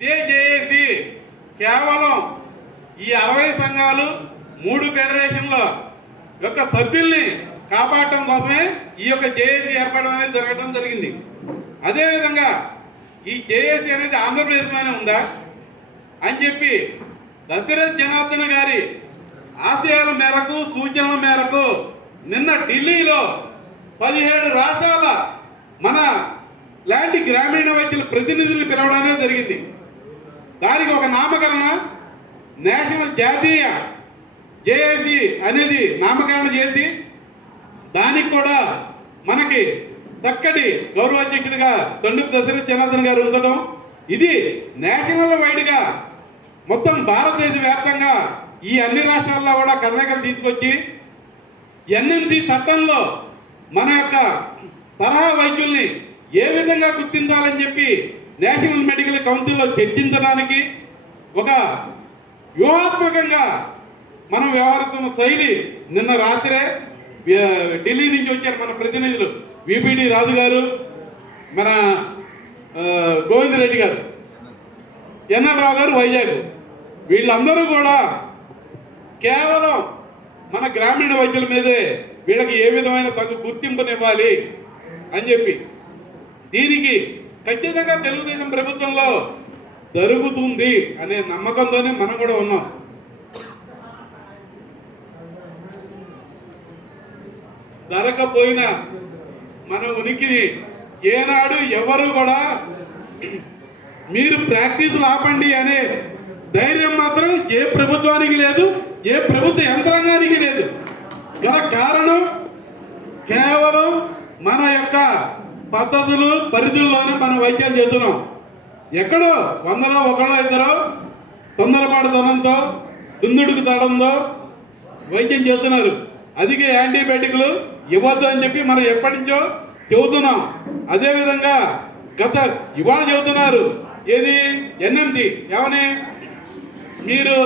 ఇదే జేఏసీ కేవలం ఈ 60 సంఘాలు 3 ఫెడరేషన్ల యొక్క సభ్యుల్ని కాపాడటం కోసమే ఈ యొక్క జేఏసీ ఏర్పడడం అనేది జరగడం జరిగింది. అదేవిధంగా ఈ జేఏసీ అనేది ఆంధ్రప్రదేశ్లోనే ఉందా అని చెప్పి దశరథ్ జనార్దన్ గారి ఆశయాల మేరకు సూచనల మేరకు నిన్న ఢిల్లీలో 17 రాష్ట్రాల మన లాంటి గ్రామీణ వైద్యుల ప్రతినిధులు పిలవడమే జరిగింది. దానికి ఒక నామకరణ నేషనల్ జాతీయ జేఏసీ అనేది నామకరణ చేసి దానికి కూడా మనకి చక్కటి గౌరవ అధ్యక్షుడిగా తొండపు దశరథ్ జనార్దన్ గారు ఉంచడం, ఇది నేషనల్ వైడ్గా మొత్తం భారతదేశ వ్యాప్తంగా ఈ అన్ని రాష్ట్రాల్లో కూడా కదలికలు తీసుకొచ్చి ఎన్ఎంసీ చట్టంలో మన యొక్క తరహా వైద్యుల్ని ఏ విధంగా గుర్తించాలని చెప్పి నేషనల్ మెడికల్ కౌన్సిల్లో చర్చించడానికి ఒక వ్యూహాత్మకంగా మనం వ్యవహరిస్తున్న శైలి నిన్న రాత్రే ఢిల్లీ నుంచి వచ్చారు మన ప్రతినిధులు విపిడి రాజు గారు, మన గోవింద్ రెడ్డి గారు, ఎన్ఎల్ రావు గారు వైజాగ్, వీళ్ళందరూ కూడా కేవలం మన గ్రామీణ వైద్యుల మీదే వీళ్ళకి ఏ విధమైన తగు గుర్తింపునివ్వాలి అని చెప్పి దీనికి ఖచ్చితంగా తెలుగుదేశం ప్రభుత్వంలో జరుగుతుంది అనే నమ్మకంతోనే మనం కూడా ఉన్నాం. జరగకపోయినా మన ఉనికిని ఏనాడు ఎవరు కూడా మీరు ప్రాక్టీసులు ఆపండి అనే ధైర్యం మాత్రం ఏ ప్రభుత్వానికి లేదు, ఏ ప్రభుత్వ యంత్రాంగానికి లేదు. గల కారణం కేవలం మన యొక్క పద్ధతులు పరిధుల్లోనే మనం వైద్యం చేస్తున్నాం. ఎక్కడో 100లో 1 2 తొందరపాటుతనంతో దుందుడుకు తడంతో వైద్యం చేస్తున్నారు. అదిగే యాంటీబయాటిక్లు ఇవ్వద్దు అని చెప్పి మనం ఎప్పటి నుంచో చెబుతున్నాం. అదేవిధంగా ఇవాళ చెబుతున్నారు ఏది ఎన్ఎంసీ ఏమని మీరు